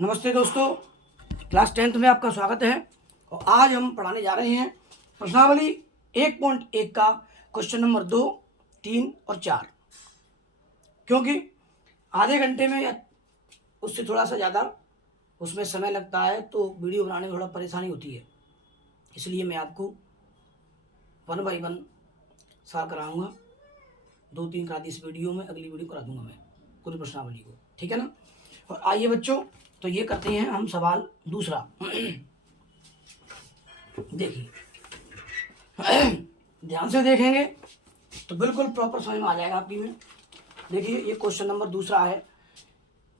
नमस्ते दोस्तों, class 10th में आपका स्वागत है। और आज हम पढ़ाने जा रहे हैं प्रश्नावली 1.1 का क्वेश्चन नंबर 2, 3 और 4। क्योंकि आधे घंटे में या उससे थोड़ा सा ज़्यादा उसमें समय लगता है तो वीडियो बनाने में थोड़ा परेशानी होती है, इसलिए मैं आपको 1 बाई 1 सॉल्व कराऊंगा। 2-3 करा दी इस वीडियो में, अगली वीडियो करा दूंगा मैं पूरी प्रश्नावली को, ठीक है ना। और आइए बच्चों, तो ये करते हैं हम सवाल दूसरा। देखिए, ध्यान से देखेंगे तो बिल्कुल प्रॉपर समझ में आ जाएगा आपकी में। देखिए, ये क्वेश्चन नंबर दूसरा है।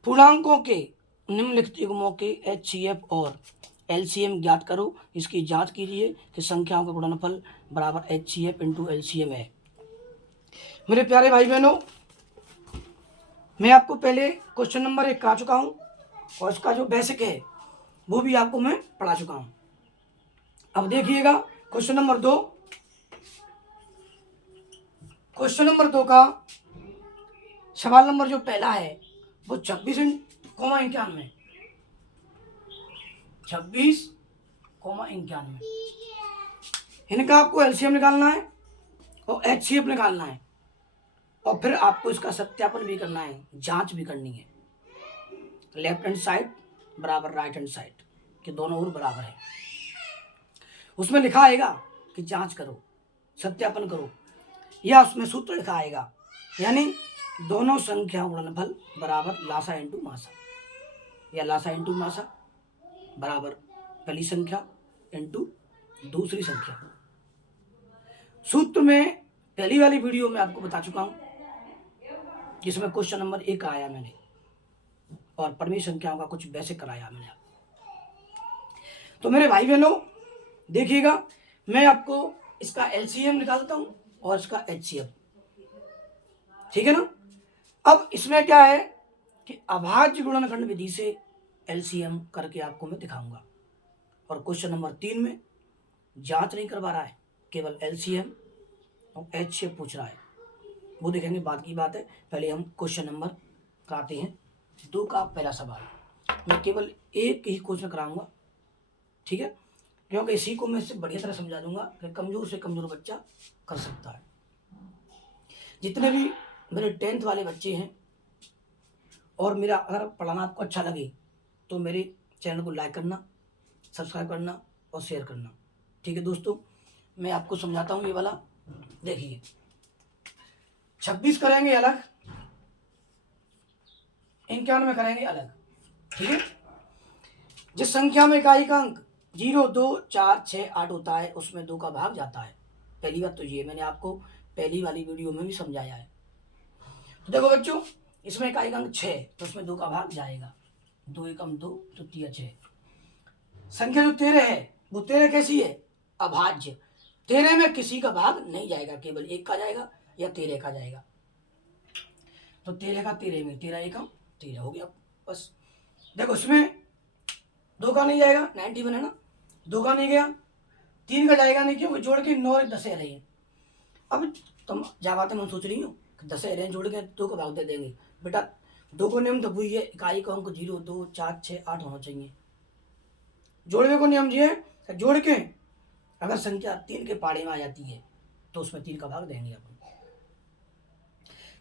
पूर्णांकों के निम्नलिखित युग्मों के HCF और LCM ज्ञात करो। इसकी जांच कीजिए कि संख्याओं का गुणनफल बराबर HCF इंटू LCM है। मेरे प्यारे भाई बहनों, मैं आपको पहले क्वेश्चन नंबर 1 करा चुका हूँ और इसका जो बेसिक है वो भी आपको मैं पढ़ा चुका हूँ। अब देखिएगा क्वेश्चन नंबर 2। क्वेश्चन नंबर 2 का सवाल नंबर जो पहला है वो 26,91, 26,91। इनका आपको LCM निकालना है और HCF निकालना है और फिर आपको इसका सत्यापन भी करना है, जांच भी करनी है। लेफ्ट हैंड साइड बराबर राइट हैंड साइड के दोनों ओर बराबर है। उसमें लिखा आएगा कि जांच करो, सत्यापन करो, या उसमें सूत्र लिखा आएगा, यानी दोनों संख्याओं गुणनफल बराबर लासा इंटू मासा, या लासा इंटू मासा बराबर पहली संख्या इंटू दूसरी संख्या। सूत्र में पहली वाली वीडियो में आपको बता चुका हूं, जिसमें क्वेश्चन नंबर 1 कराया मैंने और परमीय संख्याओं का कुछ बेसिक कराया मैंने। तो मेरे भाई बहनों देखिएगा, मैं आपको इसका LCM निकालता हूं और इसका HCF, ठीक है ना। अब इसमें क्या है कि अभाज्य गुणनखंड विधि से LCM करके आपको मैं दिखाऊंगा। और क्वेश्चन नंबर 3 में जांच नहीं करवा रहा है, केवल LCM और HCF पूछ रहा है, वो देखेंगे बाद की बात है। पहले हम क्वेश्चन नंबर कराते हैं 2 का पहला सवाल। मैं केवल एक ही क्वेश्चन कराऊंगा, ठीक है, क्योंकि इसी को मैं इससे बढ़िया तरह समझा दूंगा कि कमजोर से कमजोर बच्चा कर सकता है। जितने भी मेरे 10th वाले बच्चे हैं और मेरा अगर पढ़ाना आपको अच्छा लगे तो मेरे चैनल को लाइक करना, सब्सक्राइब करना और शेयर करना, ठीक है दोस्तों। मैं आपको समझाता हूँ ये वाला। देखिए, 26 करेंगे अलग, 91 करेंगे अलग, ठीक है। जिस संख्या में इकाई का अंक 0, 2, 4, 6, 8 होता है उसमें 2 का भाग जाता है। पहली बात तो ये मैंने आपको पहली वाली वीडियो में भी समझाया है। तो देखो बच्चों, इसमें इकाई का अंक 6 तो उसमें 2 का भाग जाएगा। 2 एकम 2 तो 6। संख्या जो 13 है वो 13 कैसी है? अभाज्य। 13 में किसी का भाग नहीं जाएगा, केवल 1 का जाएगा या 13 का जाएगा। तो 13 का 13 में 13 एकम 13 हो गया बस। देखो इसमें 2 का नहीं जाएगा, 91 है ना, 2 का नहीं गया, 3 का जाएगा नहीं, क्योंकि जोड़ के 9 10 रहे हैं। अब तुम जा बातें हम सोच रही हो कि 10 रहे जोड़ के 2 का भाग दे देंगे। बेटा 2 को नियम तो वही है, इकाई का अंक 0, 2, 4, 6, 8 होना चाहिए। जोड़वे को नियम ये है, जोड़ के अगर संख्या 3 के पाड़े में आ जाती है तो उसमें 3 का भाग देंगे अपन।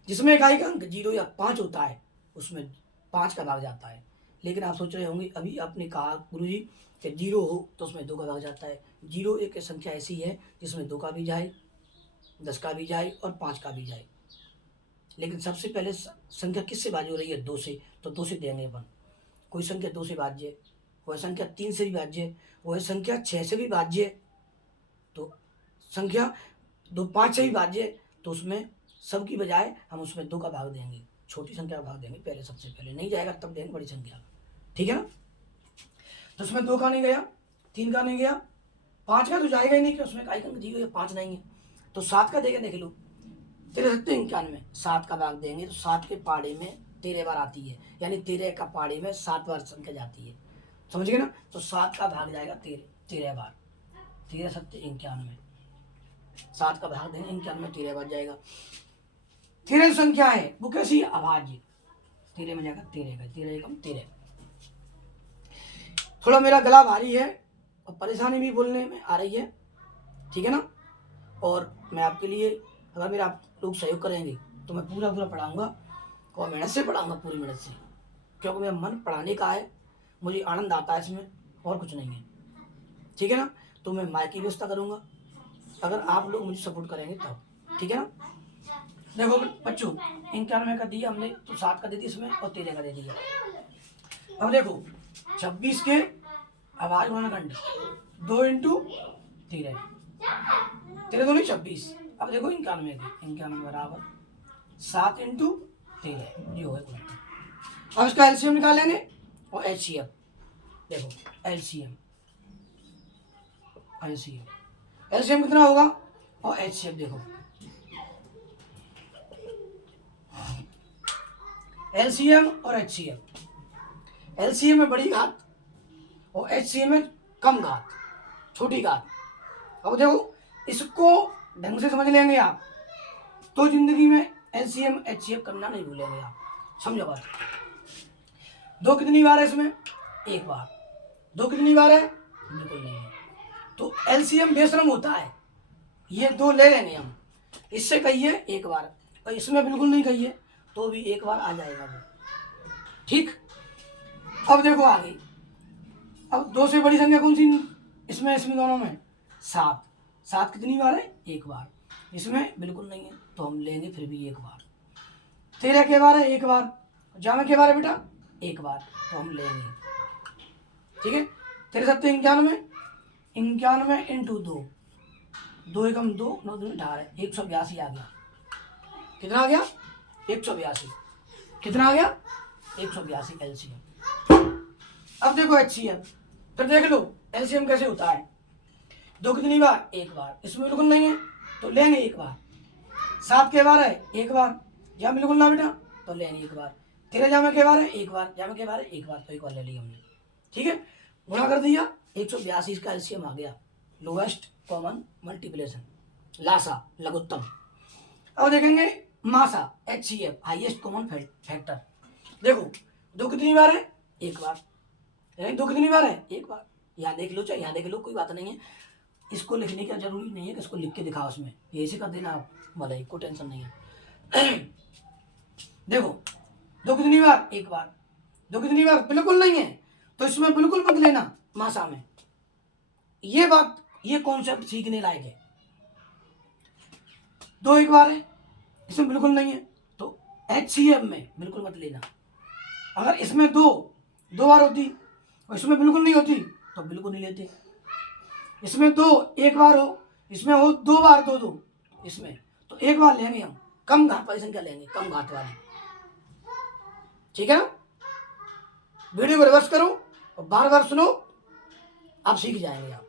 जिसमें इकाई का अंक 0 या 5 होता है उसमें 5 का भाग जाता है। लेकिन आप सोच रहे होंगे, अभी आपने कहा गुरुजी कि 0 हो तो उसमें 2 का भाग जाता है। 0 एक संख्या ऐसी है जिसमें 2 का भी जाए, 10 का भी जाए और 5 का भी जाए। लेकिन सबसे पहले संख्या किससे भाज्य हो रही है? 2 से, तो 2 से देंगे अपन। कोई संख्या 2 से भाज्य है, वह संख्या 3 से भी भाज्य है, वह संख्या 6 से भी भाज्य है, तो संख्या 5 से भी भाज्य है, तो उसमें सब की बजाय हम उसमें 2 का भाग देंगे, छोटी संख्या का भाग देंगे पहले। सबसे पहले नहीं जाएगा तब देंगे बड़ी संख्या, ठीक है ना। तो उसमें 2 का नहीं गया, 3 का नहीं गया, 5 का तो जाएगा ही नहीं, कि उसमें इकाई का अंक 0 या 5 नहीं है। तो 7 का देगा, देख लो, 93 7 का भाग देंगे तो 7 के पाड़े में 13 बार आती है, यानी 13 का पाड़े में 7 बार संख्या जाती है, समझ गए ना। तो 7 का भाग जाएगा 13 बार, 13 7 91, 7 का भाग देंगे 91 13 बार जाएगा। 13 संख्या है वो कैसी है? अभाज्य। 13 में जाकर 13 का 13 एकम 13। थोड़ा मेरा गला भारी है और परेशानी भी बोलने में आ रही है, ठीक है ना। और मैं आपके लिए अगर मेरा आप लोग सहयोग करेंगे तो मैं पूरा पढ़ाऊँगा और मेहनत से पढ़ाऊँगा, पूरी मेहनत से, क्योंकि मेरा मन पढ़ाने का है, मुझे आनंद आता है इसमें और कुछ नहीं है, ठीक है ना। तो मैं माइक की व्यवस्था करूँगा अगर आप लोग मुझे सपोर्ट करेंगे तब, ठीक है ना। देखो बच्चों 91 का दिया हमने तो 7 का दे दिया इसमें और 13 का दे दिया। अब देखो 26 के आवाज बनाना घंटे 2 इंटू 13 13 2 नहीं 26। अब देखो 91 के 91 बराबर 7 इंटू 13 ये हो गया। अब इसका एलसीएम निकाल लेंगे और एचसीएफ देखो एलसीएम कितना होगा और एचसीएफ देखो एलसीएम और एचसीएफ। एलसीएम में बड़ी घात और एचसीएम में कम घात, छोटी घात। अब देखो इसको ढंग से समझ लेंगे आप तो जिंदगी में एलसीएम एचसीएफ करना नहीं भूलेंगे आप, समझो बात। 2 कितनी बार है इसमें? एक बार। 2 कितनी बार है? बिल्कुल नहीं है। तो एलसीएम बेशरम होता है, ये 2 ले लेंगे हम, इससे कहिए एक बार और इसमें बिल्कुल नहीं कहिए तो भी एक बार आ जाएगा वो, ठीक। अब देखो आगे, अब 2 से बड़ी संख्या कौन सी इसमें दोनों में? 7। 7 कितनी बार है? एक बार। इसमें बिल्कुल नहीं है तो हम लेंगे फिर भी एक बार। 13 के बार है? एक बार। जामे के बार है बेटा? एक बार तो हम लेंगे, ठीक है। 13 7 91 91 इंटू 2 2 एकम 2 9 2 18 182 आ गया। कितना आ गया? 182। कितना आ गया? 182 एलसीएम। अब देखो एचसीएम, फिर देख लो एलसीएम कैसे होता है। 2 कितनी बार? एक बार। इसमें बिल्कुल नहीं है तो लेंगे एक बार। 7 के बार है? एक बार। या बिल्कुल ना बेटा तो लेंगे एक बार। 13 जामे के बार है? एक बार। जामे के बार है? एक बार, तो एक बार ले लिया हमने, ठीक है। गुणा कर दिया 182 का एलसीएम आ गया, लोएस्ट कॉमन मल्टीप्लिकेशन, लासा लघुत्तम। अब देखेंगे मासा एचसीएफ हाईएस्ट कॉमन फैक्टर। देखो 2 कितनी बार है? एक बार। 2 कितनी बार है? एक बार। यहाँ देख लो, चाहे यहाँ देख लो, कोई बात नहीं है। इसको लिखने की जरूरी नहीं है कि इसको लिख के दिखाओ, उसमें ये ऐसे कर देना आप, भले कोई टेंशन नहीं है। देखो 2 कितनी बार? एक बार। 2 कितनी बार? बिल्कुल नहीं है तो इसमें बिल्कुल मत लेना मासा में। ये बात, ये कॉन्सेप्ट सीखने लायक है। 2 एक बार है, इसमें बिल्कुल नहीं है तो एचसीएफ में बिल्कुल मत लेना। अगर इसमें 2 बार होती और इसमें बिल्कुल नहीं होती तो बिल्कुल नहीं लेते। इसमें 2 एक बार हो, इसमें हो 2 बार 2 इसमें तो एक बार लेंगे हम, कम घात वाली संख्या लेंगे, कम घात वाली, ठीक है ना। वीडियो को रिवर्स करो और बार सुनो, आप सीख जाएंगे आप।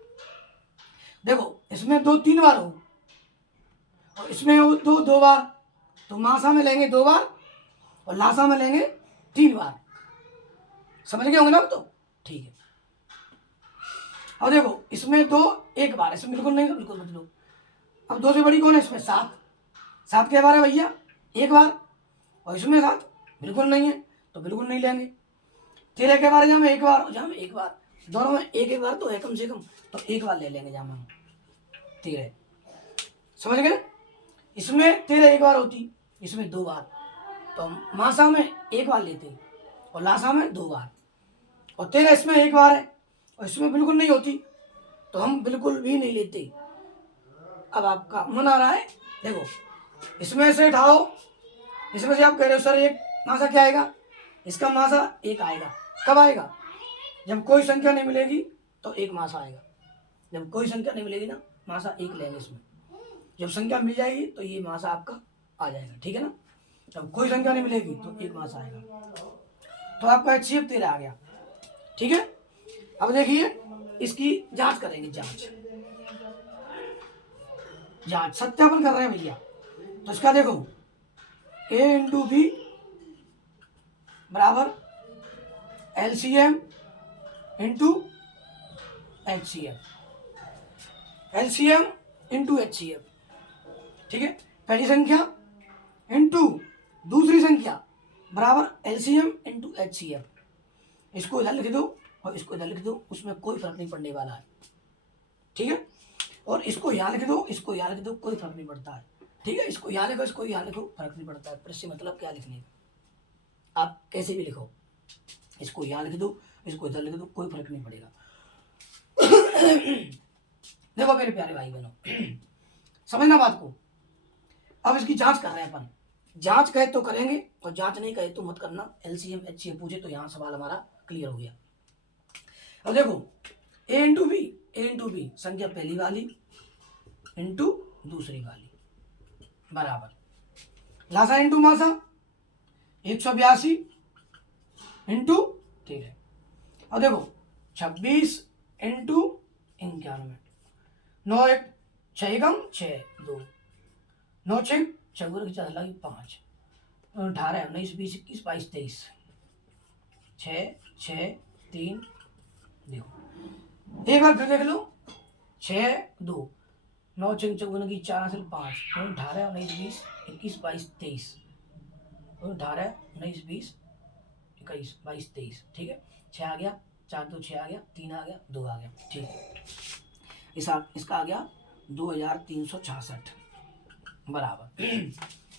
देखो इसमें 2 3 बार हो और इसमें हो 2 बार तो मासा में लेंगे 2 बार और लासा में लेंगे 3 बार। समझ गए होंगे ना अब तो, ठीक है। अब देखो इसमें 2 एक बार, इसमें बिल्कुल नहीं, बिल्कुल मत लो। अब 2 से बड़ी कौन है? इसमें 7। 7 के बार है भैया? एक बार। और इसमें 7 बिल्कुल नहीं है तो बिल्कुल नहीं लेंगे। 13 के बार जहाँ एक बार, जहाँ एक बार, दोनों में एक बार तो है कम से कम, तो एक बार ले लेंगे जहाँ हम 13। समझ गए? इसमें 13 एक बार होती, इसमें 2 बार, तो मासा में एक बार लेते और लासा में 2 बार। और 13 इसमें एक बार है और इसमें बिल्कुल नहीं होती तो हम बिल्कुल भी नहीं लेते। अब आपका मन आ रहा है, देखो इसमें से उठाओ, इसमें से आप कह रहे हो सर एक मासा क्या आएगा? इसका मासा 1 आएगा। कब आएगा? जब कोई संख्या नहीं मिलेगी तो 1 मासा आएगा। जब कोई संख्या नहीं मिलेगी ना, मासा 1 लेंगे इसमें। जब संख्या मिल जाएगी तो ये मासा आपका आ जाएगा, ठीक है ना। जब कोई संख्या नहीं मिलेगी तो 1 मासा आएगा, तो आपका एचसीएफ 13 आ गया, ठीक है। अब देखिए इसकी जांच करेंगे, जांच सत्यापन कर रहे हैं भैया। तो इसका देखो a इंटू बी बराबर LCM into HCF, LCM into HCF, ठीक है। पहली संख्या इंटू दूसरी संख्या बराबर एलसीएम इंटू एचसीएफ। इसको इधर लिख दो और इसको इधर लिख दो, उसमें कोई फर्क नहीं पड़ने वाला है, ठीक है। और इसको यहाँ लिख दो, इसको यहाँ लिख दो, कोई फर्क नहीं पड़ता है, ठीक है। इसको यहाँ लिखो, इसको यहाँ लिखो, फर्क नहीं पड़ता है। पर इससे मतलब क्या लिखने का, आप कैसे भी लिखो, इसको यहाँ लिख दो, इसको इधर लिख दो, कोई फर्क नहीं पड़ेगा। देखो मेरे प्यारे भाई बहनों, समझना बात को। अब इसकी जांच कर रहे हैं अपन, जांच कहे तो करेंगे और जांच नहीं कहे तो मत करना। एलसीएम एचसीएफ पूछे तो यहाँ सवाल हमारा क्लियर हो गया। अब देखो ए इंटू बी संख्या पहली वाली इंटू दूसरी वाली बराबर लासा इंटू मासा 182 इंटू 13। और देखो 26 इंटू 91, 9 1 6 कम 6 2 9 6 चौगुर की चार लगी 5 18 19 20 21 22 23 6 6 3। देखो एक बार फिर देख लो, 6 2 9 6 चौगुन की 4 हासिल 5 18 19 20 21 22 23 18 19 20 21 22 23, ठीक है। 6 आ गया, 4 2 6 आ गया, 3 आ गया, 2 आ गया, ठीक है। इसका आ गया 2366 बराबर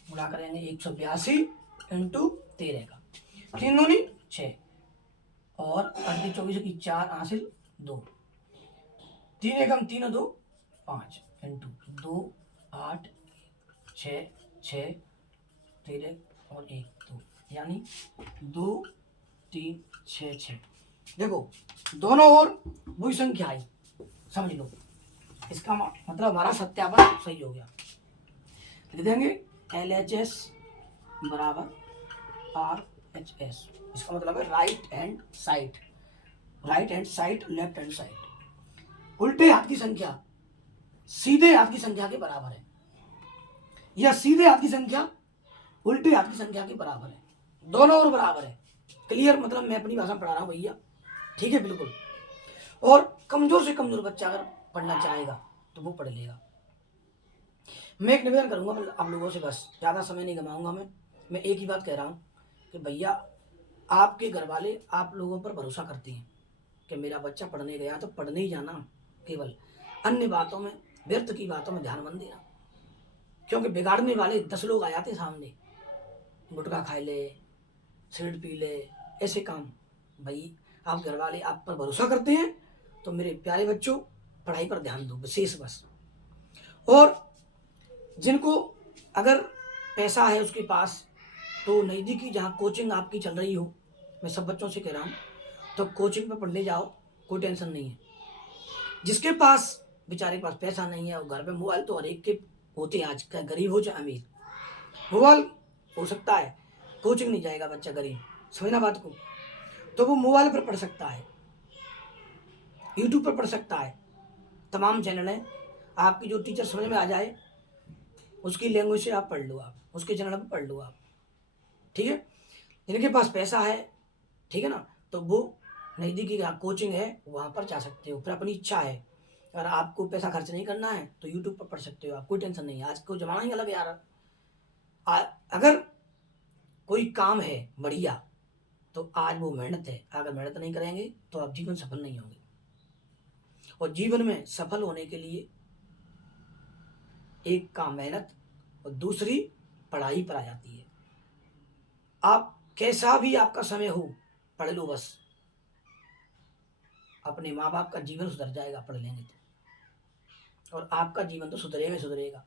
गुणा करेंगे 182 इंटू 13 का, 3 दूनी 6 और 38 24 की 4 हासिल 2 3 एकम 3 2 5 इंटू 2 8 6 6 13 और 1 2 यानी 2 3 6 6। देखो दोनों ओर वही संख्या आई, समझ लो। इसका मतलब हमारा सत्यापन सही हो गया। लिख देंगे LHS बराबर RHS। इसका मतलब है right hand side, right hand side, left hand side. उल्टे हाथ की संख्या सीधे हाथ की संख्या के बराबर है, या सीधे हाथ की संख्या उल्टे हाथ की संख्या के बराबर है, दोनों ओर बराबर है। क्लियर, मतलब मैं अपनी भाषा में पढ़ा रहा हूँ भैया, ठीक है, बिल्कुल। और कमजोर से कमजोर बच्चा अगर पढ़ना चाहेगा तो वो पढ़ लेगा। मैं एक निवेदन करूंगा आप लोगों से, बस ज़्यादा समय नहीं गवाऊंगा। मैं एक ही बात कह रहा हूँ कि भैया आपके घर वाले आप लोगों पर भरोसा करते हैं कि मेरा बच्चा पढ़ने गया तो पढ़ने ही जाना, केवल अन्य बातों में, व्यर्थ की बातों में ध्यान मत देना। क्योंकि बिगाड़ने वाले 10 लोग आ जाते सामने, गुटखा खा ले, सिगरेट पी ले, ऐसे काम। भाई आप घर वाले आप पर भरोसा करते हैं तो मेरे प्यारे बच्चों पढ़ाई पर ध्यान दो विशेष बस। और जिनको अगर पैसा है उसके पास तो नज़दीकी जहाँ कोचिंग आपकी चल रही हो, मैं सब बच्चों से कह रहा हूँ, तो कोचिंग पर पढ़ने जाओ, कोई टेंशन नहीं है। जिसके पास बेचारे के पास पैसा नहीं है और घर पे मोबाइल तो हर एक के होते हैं, आज का गरीब हो चाहे अमीर, मोबाइल हो सकता है, कोचिंग नहीं जाएगा बच्चा गरीब, समझना बात को। तो वो मोबाइल पर पढ़ सकता है, यूट्यूब पर पढ़ सकता है, तमाम चैनल हैं। आपकी जो टीचर समझ में आ जाए उसकी लैंग्वेज से आप पढ़ लो, आप उसके चैनल पर पढ़ लो आप, ठीक है। जिनके पास पैसा है, ठीक है ना, तो वो नज़दीकी कोचिंग है वहाँ पर जा सकते हो, फिर अपनी इच्छा है। अगर आपको पैसा खर्च नहीं करना है तो यूट्यूब पर पढ़ सकते हो आप, कोई टेंशन नहीं है। आज को जमाना ही अलग है यार। अगर कोई काम है बढ़िया तो आज वो मेहनत है, अगर मेहनत नहीं करेंगे तो आप जीवन सफल नहीं होंगे। और जीवन में सफल होने के लिए एक काम मेहनत और दूसरी पढ़ाई पर आ जाती है। आप कैसा भी आपका समय हो पढ़ लो बस, अपने माँ बाप का जीवन सुधर जाएगा पढ़ लेंगे तो, और आपका जीवन तो सुधरेगा सुधरेगा,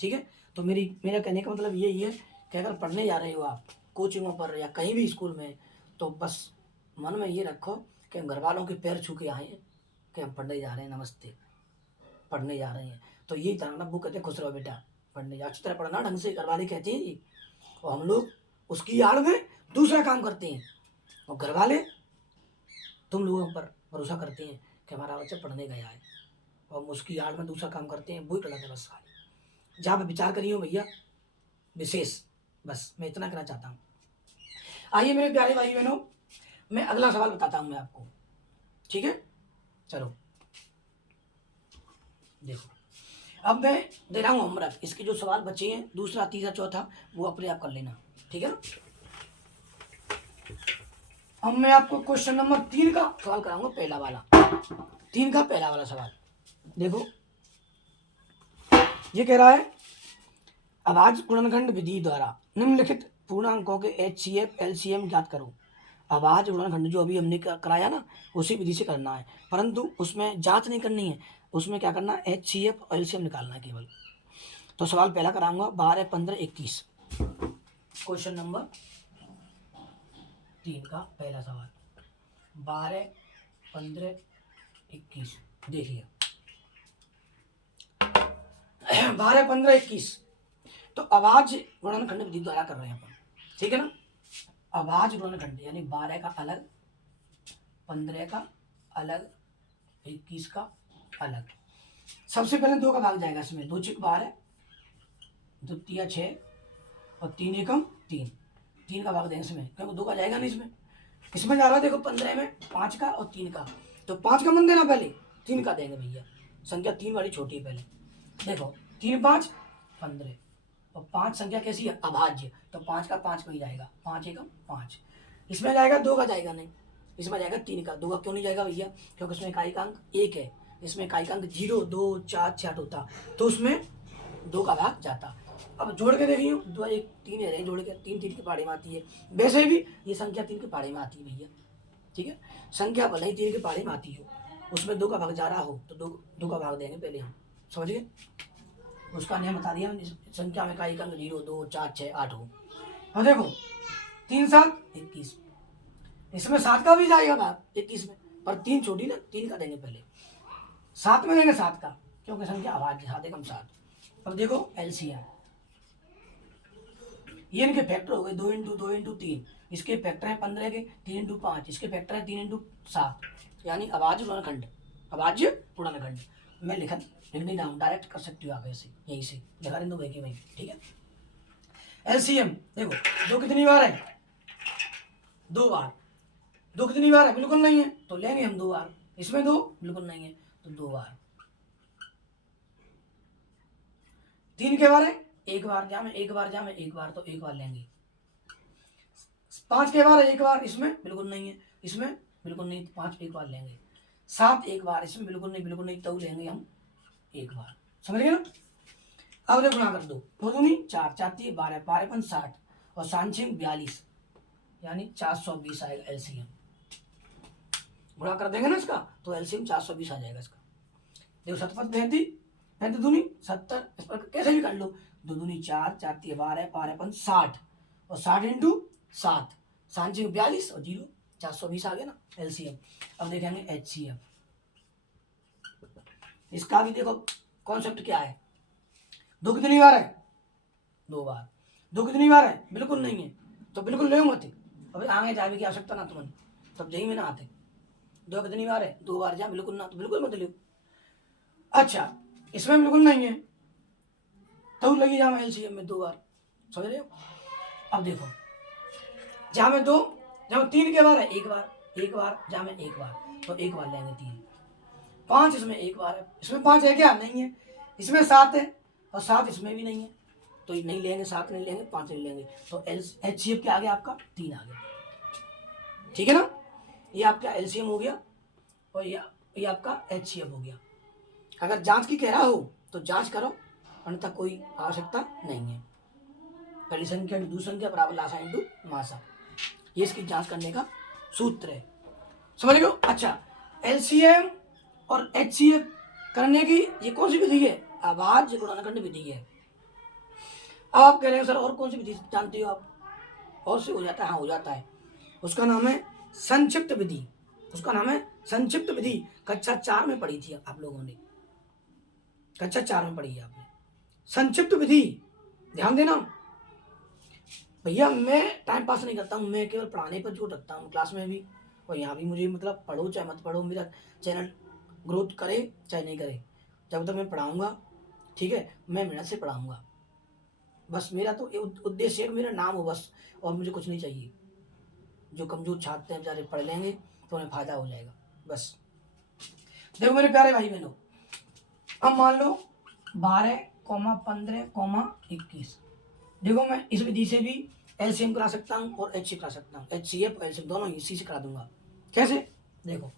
ठीक है। तो मेरा कहने का मतलब यही है कि अगर पढ़ने जा रहे हो आप कोचिंगों पर या कहीं भी स्कूल में, तो बस मन में ये रखो कि हम घर वालों के पैर छू के आए हैं कि हम पढ़ने जा रहे हैं, नमस्ते, पढ़ने जा रहे हैं। तो यही था ना, वो कहते हैं खुश रहो बेटा, पढ़ने जा, अच्छी तरह पढ़ना, ढंग से घर वाले कहते हैं जी, और हम लोग उसकी आड़ में दूसरा काम करते हैं। और घर वाले तुम लोगों पर भरोसा करते हैं कि हमारा बच्चा पढ़ने गया है, और उसकी आड़ में दूसरा काम करते हैं, वही गलत है बस। जहाँ पर विचार करिए भैया विशेष, बस मैं इतना कहना चाहता हूँ। आइए मेरे प्यारे भाई बहनों, मैं अगला सवाल बताता हूँ मैं आपको, ठीक है। चलो देखो, अब मैं दे रहा हूँ होमवर्क, इसके जो सवाल बचे हैं दूसरा तीसरा चौथा वो अपने आप कर लेना, ठीक है ना। अब मैं आपको क्वेश्चन नंबर 3 का सवाल कराऊंगा, पहला वाला 3 का पहला वाला सवाल देखो। ये कह रहा है अभाज्य गुणनखंड विधि द्वारा निम्नलिखित पूर्णांकों के HCF LCM ज्ञात करो। अभाज्य गुणनखंड जो अभी हमने कराया ना उसी विधि से करना है, परंतु उसमें जांच नहीं करनी है, उसमें क्या करना है HCF और LCM निकालना है केवल। तो सवाल पहला कराऊंगा 12, 15, 21 क्वेश्चन नंबर 3 का पहला सवाल 12, 15, 21 देखिए 12, 15, 21 तो अभाज्य गुणनखंड विधि द्वारा कर रहे हैं अपन, ठीक है ना। अभाज्य गुणनखंड यानी 12 का अलग, 15 का अलग, 21 का अलग। सबसे पहले 2 का भाग जाएगा इसमें, 2 चिक 12, 2 तिया 6 और 3 एकम 3, 3 का भाग देंगे इसमें क्योंकि 2 का जाएगा नहीं इसमें। इसमें जा रहा है देखो 15 में 5 का और 3 का, तो 5 का मन देना पहले, 3 का देंगे भैया, संख्या 3 वाली छोटी है पहले। देखो 3, 5, 15 और 5 संख्या कैसी है अभाज्य, तो 5 का 5 में ही जाएगा, 5 एकम 5। इसमें जाएगा 2 का जाएगा नहीं, इसमें जाएगा 3 का। 2 का क्यों नहीं जाएगा भैया, क्योंकि इसमें इकाई का अंक 1 है, इसमें इकाई का अंक 0, 2, 4, 6 होता, तो उसमें 2 का भाग जाता। अब जोड़ के देखिए 2, 1, 3 है, जोड़ के 3 3 के पाड़े में आती है, वैसे भी ये संख्या 3 के पाड़े में आती है भैया, ठीक है। संख्या भले ही 3 के पाड़े में आती हो, उसमें 2 का भाग जा रहा हो तो 2 का भाग देंगे पहले हम, समझ गए। उसका नियम बता दिया, संख्या में इकाई का अंक 0, 2, 4, 6, 8 हो। और देखो 3, 7, 21, इसमें 7 का भी जाएगा भाग 21 में, पर 3 छोटी ना, 3 का देंगे पहले, 7 में देंगे 7 का, क्योंकि संख्या अभाज्य 7 एकम 7। अब देखो LCM, ये इनके फैक्टर हो गए 2 × 2 × 3, इसके फैक्टर है 15 के, 3 × 5, इसके फैक्टर है 3 × 7, यानी अभाज्य गुणनखंड, अभाज्य गुणनखंड। मैं लिख नहीं रहा हूँ, डायरेक्ट कर सकती हूँ आप ऐसे, यहीं से लिखा दो वही की वही, ठीक है। LCM देखो 2 कितनी बार है, 2 बार, 2 कितनी बार है बिल्कुल नहीं है, तो लेंगे हम 2 बार, इसमें 2 बिल्कुल नहीं है तो 2 बार। 3 के बार है 1 बार, जहाँ में 1 बार, जहाँ में 1 बार, तो 1 बार लेंगे। 5 के बार है 1 बार, इसमें बिल्कुल नहीं है, इसमें बिल्कुल नहीं, 5 1 बार लेंगे। 7 1 बार, इसमें बिल्कुल नहीं, तो लेंगे हम 1 बार, समझ गए ना। अब देखो गुणा कर दो, 2 दूनी 4, 4 3 12, 12 5 60 और 7 6 42, यानी 420 आएगा LCM। गुणा कर देंगे ना इसका तो LCM 420 आ जाएगा इसका। देखो 7 5 35, 35 दूनी 70, इस पर कैसे भी कर लो, 2 दूनी 4, 4 3 12, 12 5 60 और 60 × 7, 7 6 42 और 0, 420 आ गया ना LCM। अब देखेंगे HCF, इसका भी देखो कॉन्सेप्ट क्या है। 2 कितनी बार है, 2 बार, 2 कितनी बार है बिल्कुल नहीं है, तो बिल्कुल ले मत, अभी आगे जाने की आवश्यकता ना तुमने, तब जही में ना आते। 2 कितनी बार है, 2 बार, जहाँ बिल्कुल ना तो बिल्कुल मत लो। अच्छा इसमें बिल्कुल नहीं है तो लगी जहाँ LCM में 2 बार, समझ रहे हो। अब देखो जहाँ में 2, जहाँ 3 के बार है 1 बार, 1 बार, जहाँ में 1 बार, तो 1 बार लेंगे 3। 5 इसमें 1 बार है, इसमें 5 है क्या, नहीं है, इसमें 7 है और 7 इसमें भी नहीं है, तो नहीं लेंगे, 7 नहीं लेंगे, 5 नहीं लेंगे, तो HCF क्या आ गया आपका 3 आ गया, ठीक है ना। ये आपका LCM हो गया और ये आपका HCF हो गया। अगर जांच की कह रहा हो तो जांच करो, अन्यथा कोई आवश्यकता नहीं है। पहली संख्या दूसरी संख्या बराबर लासा इंटू मासा, ये इसकी जांच करने का सूत्र है, समझ गए। अच्छा LCM और HCF करने की ये कौन सी विधि है, अभाज्य गुणनखंड विधि है। अब आप कह रहे हैं सर और कौन सी विधि जानते हो आप, और से हो जाता है, हाँ हो जाता है, उसका नाम है संक्षिप्त विधि, उसका नाम है संक्षिप्त विधि। कक्षा 4 में पढ़ी थी आप लोगों ने, कक्षा 4 में पढ़ी है आपने संक्षिप्त विधि, ध्यान देना भैया। मैं टाइम पास नहीं करता हूँ, मैं केवल पढ़ाने पर जोर रखता हूँ, क्लास में भी और यहाँ भी। मुझे मतलब पढ़ो चाहे मत पढ़ो, मेरा चैनल ग्रोथ करे चाहे नहीं करे, जब तक मैं पढ़ाऊँगा, ठीक है, मैं मेहनत से पढ़ाऊँगा, बस मेरा तो उद्देश्य है कि मेरा नाम हो बस, और मुझे कुछ नहीं चाहिए। जो कमजोर छात्र हैं बेचारे पढ़ लेंगे तो उन्हें फायदा हो जाएगा बस। देखो मेरे प्यारे भाई बहनों, अब मान लो 12, 15, 21, देखो मैं इस विधि से भी एलसीएम करा सकता हूँ और एचसीएफ करा सकता हूँ, एचसीएफ और एलसीएम दोनों इसी से करा दूंगा। कैसे? देखो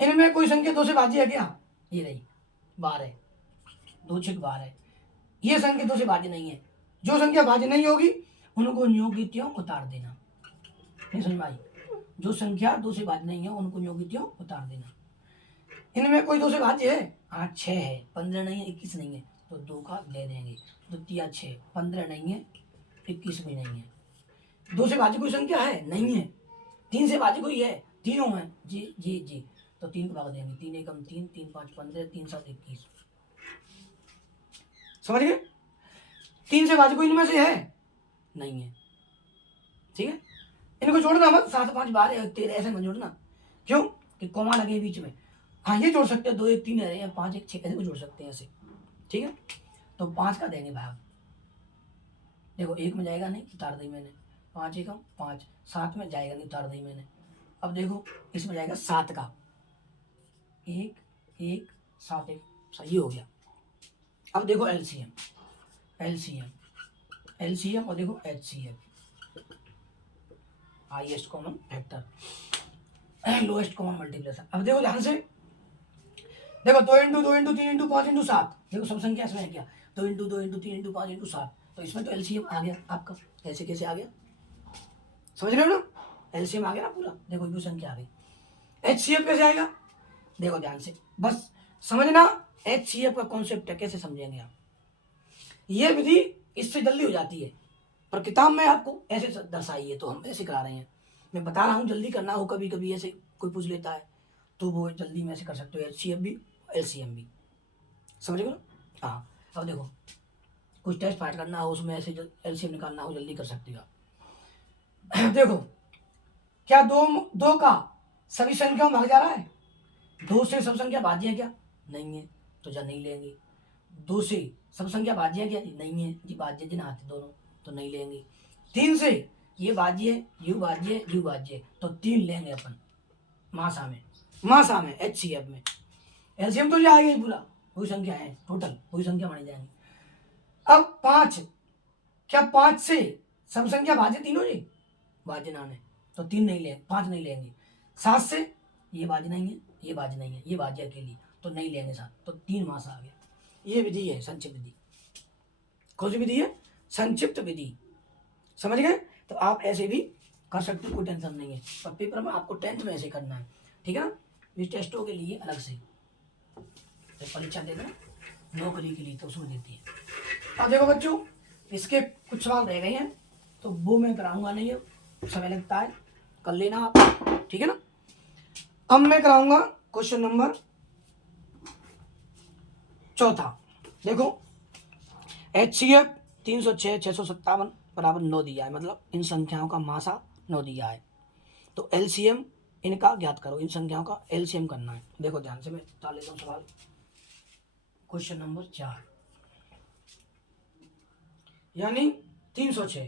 इनमें कोई संख्या 2 से भाज्य है क्या? ये रही 12, 2 6 12। ये संख्या 2 से भाज्य नहीं है। जो संख्या भाज्य नहीं होगी उनको न्यों की त्यों उतार देना। नहीं समझ में आई? जो संख्या 2 से भाज्य नहीं है उनको न्यों की त्यों उतार देना। इनमें कोई 2 से भाज्य है? हाँ 6 है, 15 नहीं है, 21 नहीं है, तो 2 का ले देंगे। 2 तिया 6, 15 नहीं है, 21 भी नहीं है। 2 से भाज्य कोई संख्या है? नहीं है। 3 से भाज्य कोई है? तीनों है। जी जी जी, तो 3 को भाग देंगे। 3 एकम 3, 3 5 15, 3 7 21। समझ गए? 3 से भाज्य कोई इनमें से है? नहीं है। ठीक है, इनको जोड़ना मत, 7 5 12 13 ऐसे मत जोड़ना। क्यों? कि कोमा लगे बीच में। हाँ ये जोड़ सकते हैं, 2 1 3 है, 5 1 6 ऐसे को जोड़ सकते हैं ऐसे। ठीक है, तो 5 का देंगे भाग। देखो 1 में जाएगा नहीं, उतार दी मैंने। 5 एकम 5, 7 में जाएगा नहीं, उतार दी मैंने। अब देखो इसमें जाएगा 7 का, 1 1 7 1, सही हो गया। अब देखो एलसीएम, एलसीएम एलसीएम और देखो HCF, highest common factor, lowest common multiplexer. अब देखो ध्यान से, देखो 2 इंटू 2 इंटू 3 इंटू 5 इंटू 7, देखो सब संख्या इसमें है क्या? 2 इंटू 2 इंटू 3 इंटू 5 इंटू 7, तो इसमें तो एलसीएम आ गया आपका। ऐसे कैसे आ गया? समझ रहे हो ना? एलसीएम आ गया ना पूरा। देखो ये संख्या आ गई। एचसीएफ कैसे आएगा? देखो ध्यान से, बस समझना एचसीएफ का कॉन्सेप्ट है, कैसे समझेंगे आप। ये विधि इससे जल्दी हो जाती है, पर किताब में आपको ऐसे दर्शाई है, तो हम ऐसे करा रहे हैं। मैं बता रहा हूँ जल्दी करना हो, कभी कभी ऐसे कोई पूछ लेता है तो वो जल्दी में ऐसे कर सकते हो, एचसीएफ भी एलसीएम भी। समझ गए? हाँ, अब देखो कुछ टेस्ट फाइट करना हो, उसमें ऐसे एलसीएम निकालना हो, जल्दी कर सकते हो आप। देखो क्या दो का सभी संख्याओं में भाग जा रहा है? 2 से सब संख्या भाज्य है क्या? नहीं है, तो जा नहीं लेंगे। 2 से सब संख्या भाज्य है क्या? नहीं है जी, भाज्य दिन आते दोनों, तो नहीं लेंगे। 3 से ये भाज्य है, यू भाज्य है, यू भाज्य है, तो 3 लेंगे अपन मासा में एचसीएफ में। एलसीएम तो जो आएगा ही पूरा, वही संख्या है टोटल, वही संख्या मानी जाएंगी। अब 5, क्या 5 से सब संख्या भाज्य तीनों जी? भाज्य नाम है, तो 3 नहीं लेंगे, 5 नहीं लेंगे। 7 से ये भाज्य नहीं है, ये भाज्य नहीं है, ये भाज्य अकेली, तो नहीं लेंगे 7, तो 3 मासा आ गया। ये विधि है संक्षिप्त विधि। कौन सी विधि है? संक्षिप्त विधि। समझ गए? तो आप ऐसे भी कर सकते हो, कोई टेंशन नहीं है। पर पेपर में आपको 10th में ऐसे करना है, ठीक है ना? इस टेस्टों के लिए अलग से तो परीक्षा देना, नौकरी के लिए तो उसमें देती है। अब देखो बच्चों, इसके कुछ सवाल रह गए हैं, तो वो मैं कराऊंगा नहीं, समय लगता है, कर लेना आप, ठीक है ना? अब मैं कराऊंगा क्वेश्चन नंबर 4। देखो एचसीएफ 306 657 बराबर 9 दिया है, मतलब इन संख्याओं का मासा 9 दिया है। तो एलसीएम इनका ज्ञात करो, इन संख्याओं का एलसीएम करना है। देखो ध्यान से, मैं बता लेता हूँ सवाल। क्वेश्चन नंबर 4, यानी 306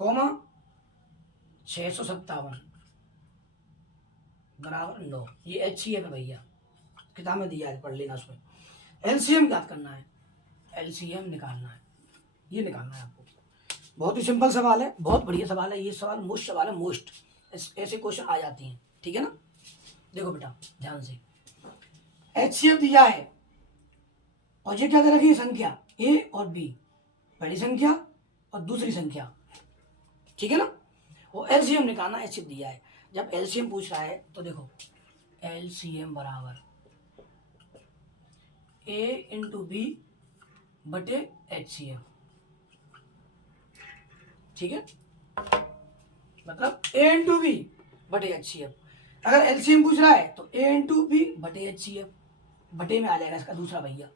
कॉमा 657 बराबर 9, ये एचसीएफ है भैया, किताब में दिया है, पढ़ लेना। उसमें एलसीएम ज्ञात करना है, एलसीएम निकालना है, ये निकालना है आपको। बहुत ही सिंपल सवाल है, बहुत बढ़िया सवाल है, ये सवाल मोस्ट सवाल है, मोस्ट ऐसे क्वेश्चन आ जाते हैं, ठीक है ना? देखो बेटा ध्यान से, एचसीएफ दिया है और ये क्या दे रखी है? संख्या ए और बी, पहली संख्या और दूसरी संख्या, ठीक है ना? वो एलसीएम निकालना, एचसीएफ दिया है। जब एलसीएम पूछ रहा है तो देखो एलसीएम बराबर ए इंटू बी बटे एचसीएफ, ठीक है? मतलब ए इंटू बी बटे एचसीएफ। अगर एलसीएम पूछ रहा है तो ए इंटू बी बटे एचसीएफ, बटे में आ जाएगा इसका दूसरा भैया।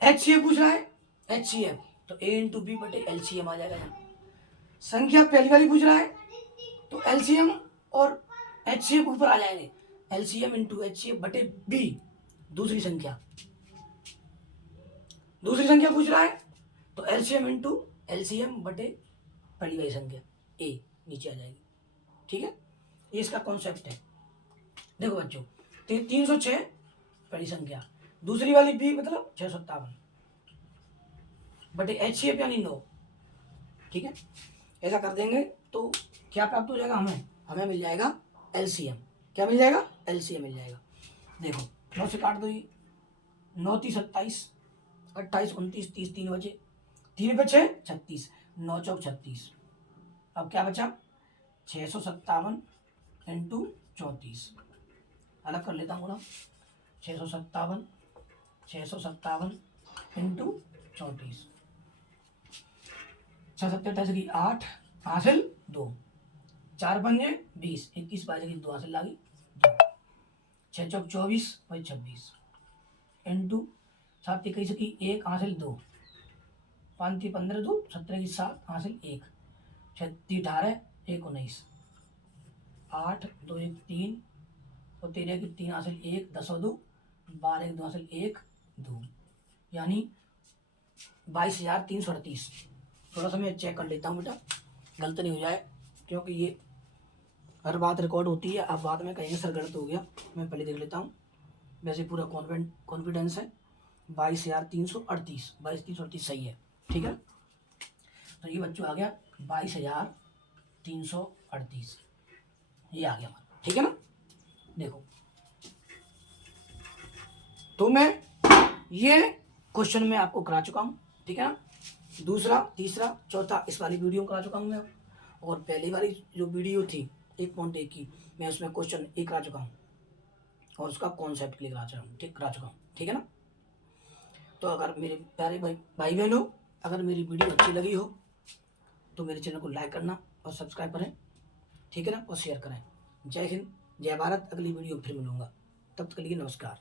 एचसीएफ पूछ रहा है, एचसीएफ, तो ए इंटू बी बटे एलसीएम आ जाएगा यहाँ। संख्या पहली वाली पूछ रहा है तो एलसीएम और एचसीएफ ऊपर आ जाएंगे, एलसीएम इंटू एचसीएफ बटे बी, दूसरी संख्या पूछ रहा है तो एलसीएम इंटू एलसीएम बटे पहली वाली संख्या ए, नीचे आ जाएगी, ठीक है? ये इसका कॉन्सेप्ट है। देखो बच्चों, 306 पहली संख्या, दूसरी वाली बी मतलब 657, बटे HCF यानी 9। ठीक है, ऐसा कर देंगे तो क्या प्राप्त हो जाएगा, हमें मिल जाएगा LCM। क्या मिल जाएगा, LCM मिल जाएगा। देखो 9 से काट दो, ये 9 30 27, 28 29 30, 3 बचे, 3 पे 6 36, 9 चौक 36। अब क्या बचा, 657 इंटू 34। अलग कर लेता हूँ ना, 657 इंटू 34, 6 7 28 की 8 हासिल 2, 4 पंजे 20, 21 बाईस की 2 हासिल लागी 2, 6 चौक 24 वही 26 इंटू 7 21 की 1 हासिल 2, 5 15 2 17 की 7 हासिल 1, 36 18 1 19, 8 2 1 3 और 13 की 3 हासिल 1, 10 और 2 12 की 2 हासिल 1 2, यानी 22,338। थोड़ा सा मैं चेक कर लेता हूँ बेटा, गलत नहीं हो जाए, क्योंकि ये हर बात रिकॉर्ड होती है। आप बाद में कहेंगे सर गलत हो गया, मैं पहले देख लेता हूँ। वैसे पूरा कॉन्फिडेंस है, 22,338, 22,338 सही है। ठीक है, तो ये बच्चों आ गया 22,338, ये आ गया हमारा। ठीक है ना, देखो तो मैं ये क्वेश्चन में आपको करा चुका हूँ। ठीक है ना, दूसरा तीसरा चौथा इस वाली वीडियो करा चुका हूँ मैं, और पहली वाली जो वीडियो थी 1.1 की, मैं उसमें क्वेश्चन 1 करा चुका हूँ और उसका कॉन्सेप्ट क्लियर करा चुका हूँ। ठीक है ना, तो अगर मेरे प्यारे भाई बहनों, अगर मेरी वीडियो अच्छी लगी हो तो मेरे चैनल को लाइक करना और सब्सक्राइब करें। ठीक है ना, और शेयर करें। जय हिंद, जय भारत। अगली वीडियो फिर मिलूंगा, तब तक के लिए नमस्कार।